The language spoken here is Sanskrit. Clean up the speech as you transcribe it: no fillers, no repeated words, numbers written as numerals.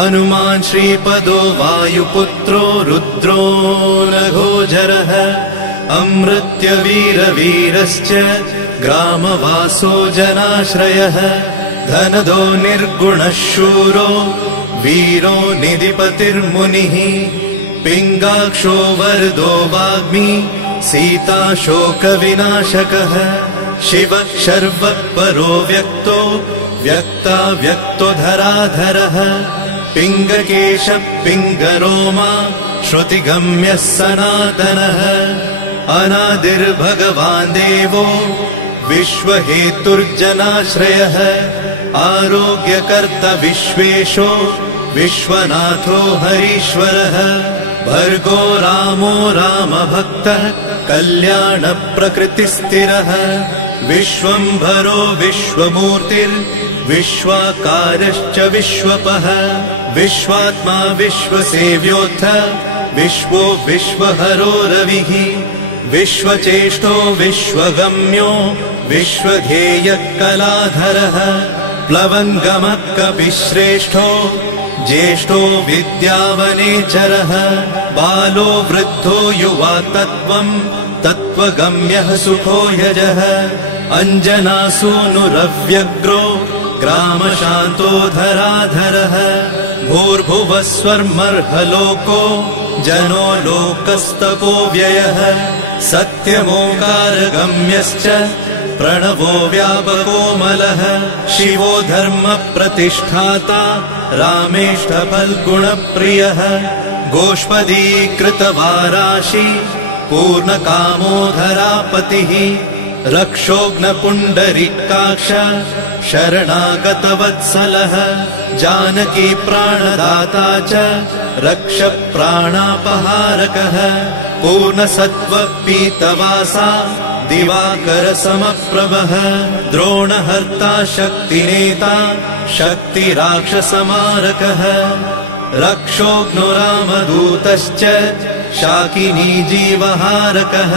हनुमान् श्रीपदो वायुपुत्रो रुद्रो नघोजरः अमृत्यवीरवीरश्च ग्रामवासो जनाश्रयः धनदो निर्गुणः शूरो वीरो निधिपतिर्मुनिः पिङ्गाक्षो वरदो वाग्मी सीता शोकविनाशकः शिवः शर्वः परो व्यक्तो व्यक्तो धराधरः पिङ्गकेशः पिङ्गरोमा श्रुतिगम्यः सनातनः अनादिर्भगवान् देवो विश्वहेतुर्जनाश्रयः आरोग्यकर्ता विश्वेशो विश्वनाथो हरीश्वरः भर्गो रामो रामभक्तः कल्याणप्रकृतिस्थिरः विश्वम्भरो विश्वमूर्तिर्विश्वाकारश्च विश्वपः विश्वात्मा विश्वसेव्योऽथ विश्वो विश्वहरो रविः विश्वचेष्टो विश्वगम्यो विश्वध्येयः कलाधरः प्लवङ्गमः कपिश्रेष्ठो ज्येष्ठो विद्यावनेचरः बालो वृद्धो युवा तत्त्वगम्यः सुखो यजः अञ्जनासूनुरव्यग्रो ग्रामशान्तो धराधरः भूर्भुवः स्वर्मर्हलोको जनो लोकस्तपो व्ययः सत्यमोङ्कारगम्यश्च प्रणवो व्यापकोमलः शिवो धर्मप्रतिष्ठाता रामेष्ठफल्गुणप्रियः गोष्पदीकृतवाराशि पूर्णकामोधरापतिः रक्षोघ्नपुण्डरीकाक्ष शरणागतवत्सलः जानकी प्राणदाता च रक्षप्राणापहारकः पूर्णसत्त्वपीतवासा दिवाकरसमप्रभः द्रोणहर्ता शक्तिनेता शक्तिराक्षसमारकः रक्षोघ्नो रामदूतश्च शाकिनी जीवहारकः।